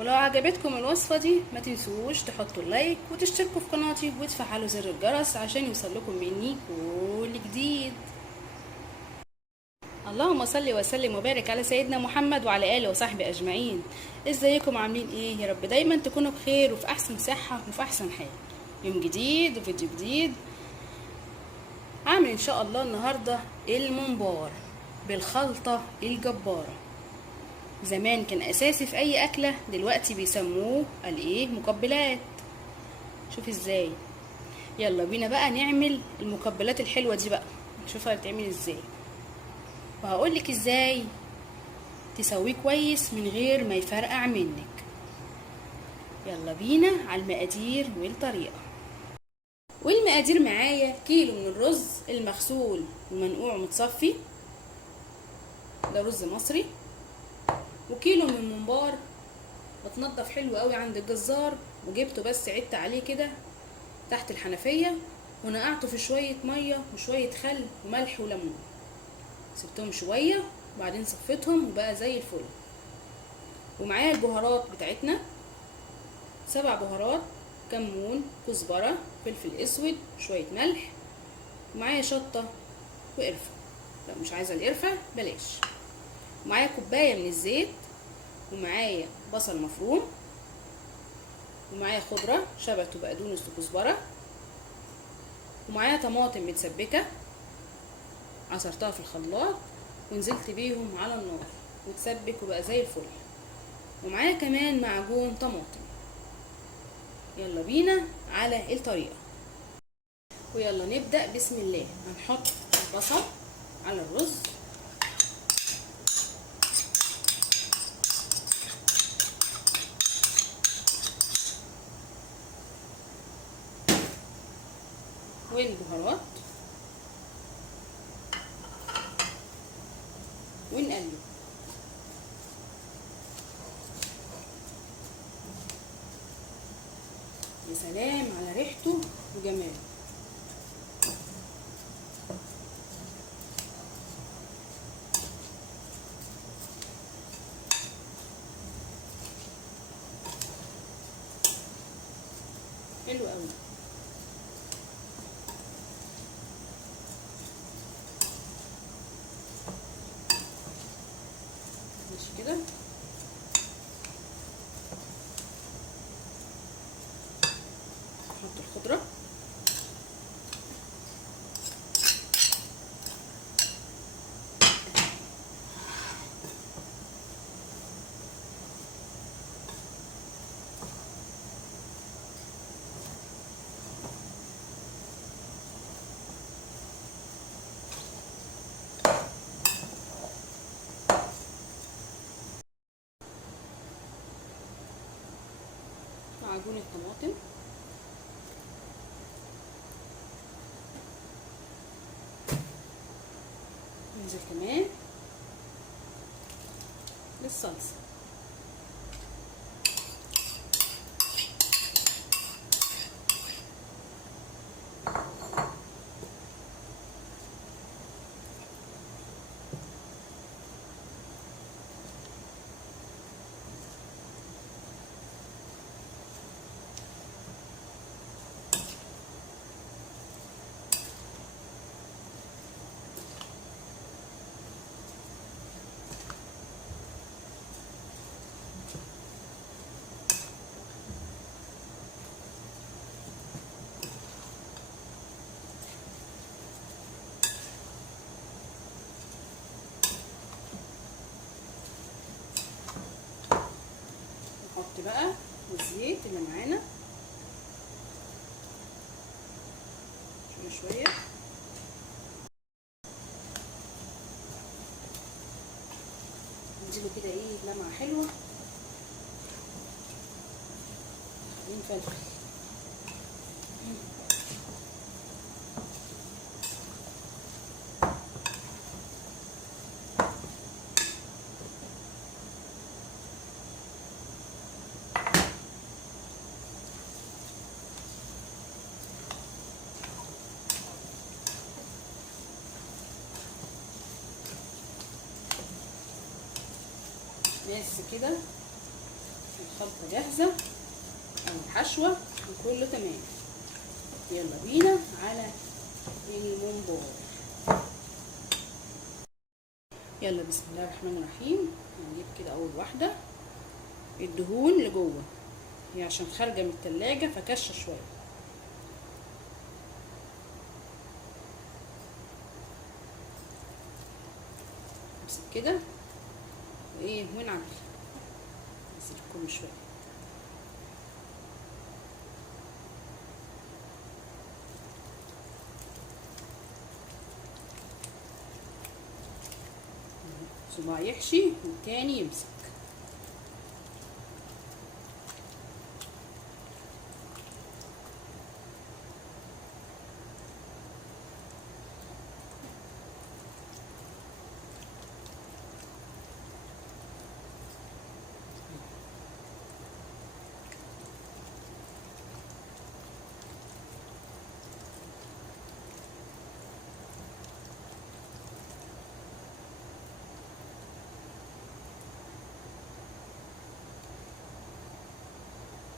ولو عجبتكم الوصفة دي ما تنسوش تحطوا لايك وتشتركوا في قناتي وتفعلوا زر الجرس عشان يوصلكم مني كل جديد. اللهم صل وسلم وبارك على سيدنا محمد وعلى آله وصحبه أجمعين. ازيكم عاملين ايه؟ يا رب دايما تكونوا بخير وفي أحسن صحة وفي أحسن حال. يوم جديد وفيديو جديد. عامل ان شاء الله النهاردة الممبار بالخلطة الجبارة. زمان كان اساسي في اي اكلة، دلوقتي بيسموه الايه مقبلات. شوف ازاي. يلا بينا بقى نعمل المقبلات الحلوة دي بقى، نشوفها بتتعمل ازاي وهقولك ازاي تسويه كويس من غير ما يفرقع منك. يلا بينا على المقادير والطريقة. والمقادير معايا: كيلو من الرز المغسول ومنقوع ومتصفي، ده رز مصري. وكيلو من الممبار متنضف حلو قوي عند الجزار، وجبته بس عدت عليه كده تحت الحنفية ونقعته في شوية مية وشوية خل وملح وليمون، سبتهم شوية وبعدين صفيتهم وبقى زي الفل. ومعايا البهارات بتاعتنا: 7 بهارات، كمون، كزبرة، فلفل اسود، شوية ملح، ومعايا شطة وقرفة، لو مش عايزة القرفة بلاش. ومعايا كوباية من الزيت، ومعايا بصل مفروم، ومعايا خضرة شبت وبقدونس وكزبرة، ومعايا طماطم متسبكة عصرتها في الخلاط ونزلت بيهم على النار وتسبك وبقى زي الفل. ومعايا كمان معجون طماطم. يلا بينا على الطريقة ويلا نبدأ. بسم الله. هنحط البصل على الرز والبهارات ونقلب. يا سلام على ريحته وجماله. حلو قوي. ماشي كده. نحط الخضرة معجون الطماطم، ننزل كمان للصلصة. نحط بقى الزيت اللي معانا شوية نديله كده ايه لمعة حلوة. بعدين فلفل بس كده. الخلطة جاهزة او الحشوة وكله تمام. يلا بينا على الممبار. يلا بسم الله الرحمن الرحيم. هنجيب كده اول واحدة الدهون لجوه، هي عشان خارجة من التلاجة فكشة شوية. امسك كده وايه ونعمل نسيب كل شوية. صباع يحشي والتاني يمسك.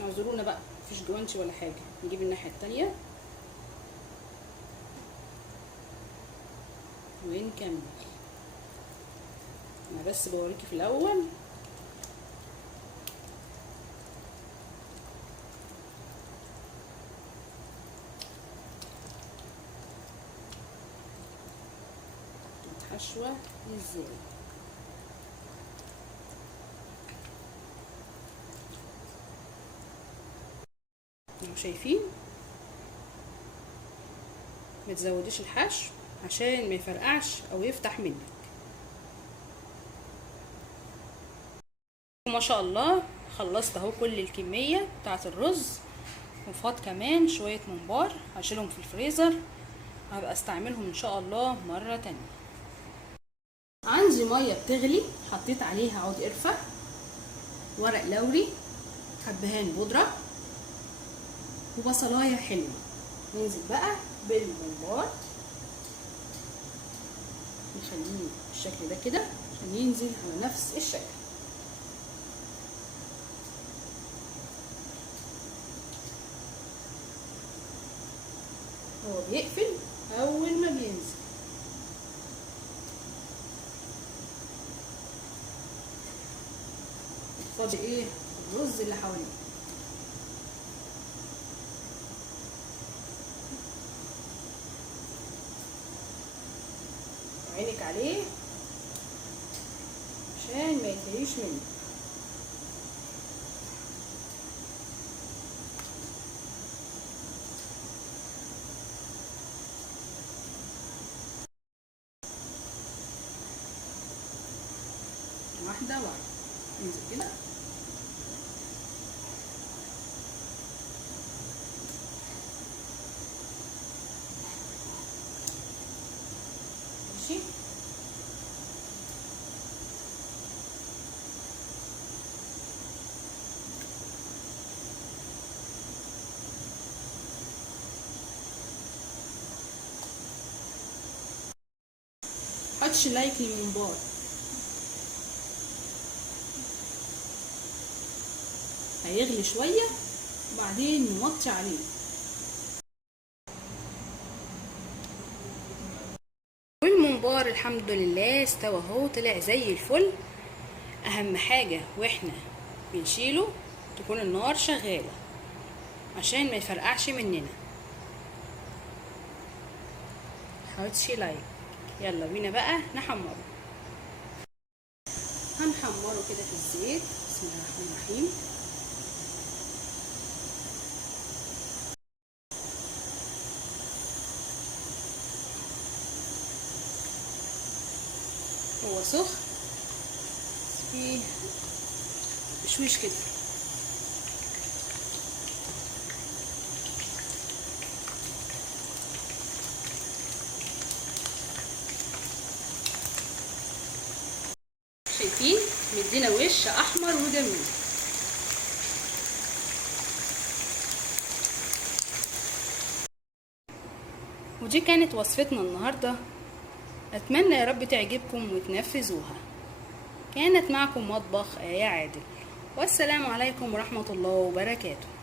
اعذرونا بقى مفيش جوانتي ولا حاجة. نجيب الناحية التانية ونكمل. انا بس بوريكي في الاول الحشوة ازاي. اهو شايفين، متزوديش الحشو عشان ما يفرقعش او يفتح منك. وما شاء الله خلصت اهو كل الكمية بتاعه الرز، وفاض كمان شوية ممبار هشيلهم في الفريزر، هبقى استعملهم ان شاء الله مرة تانية. عندي مية بتغلي، حطيت عليها عود قرفة، ورق لوري، حبهان بودرة، وبصلاية حلوة. ننزل بقى بالممبار، نخليه بالشكل ده كده عشان ينزل على نفس الشكل. هو بيقفل اول ما بينزل. فاضل ايه؟ الرز اللي حواليه. عينك عليه عشان ما يتهريش منك. واحدة واحدة انزل كده. ماشي. حطش لايك للممبار. هيغلي شوية وبعدين نوطي عليه. والممبار الحمد لله استوى اهو، طلع زي الفل. اهم حاجة واحنا بنشيله تكون النار شغالة عشان ما يفرقعش مننا. حطش لايك. يلا بينا بقى نحمره. هنحمره كده في الزيت. بسم الله الرحمن الرحيم. هو سخن فيه تشويش كده. شايفين مدينا وش احمر وجميل. ودي كانت وصفتنا النهارده، اتمنى يا رب تعجبكم وتنفذوها. كانت معكم مطبخ آية عادل. والسلام عليكم ورحمة الله وبركاته.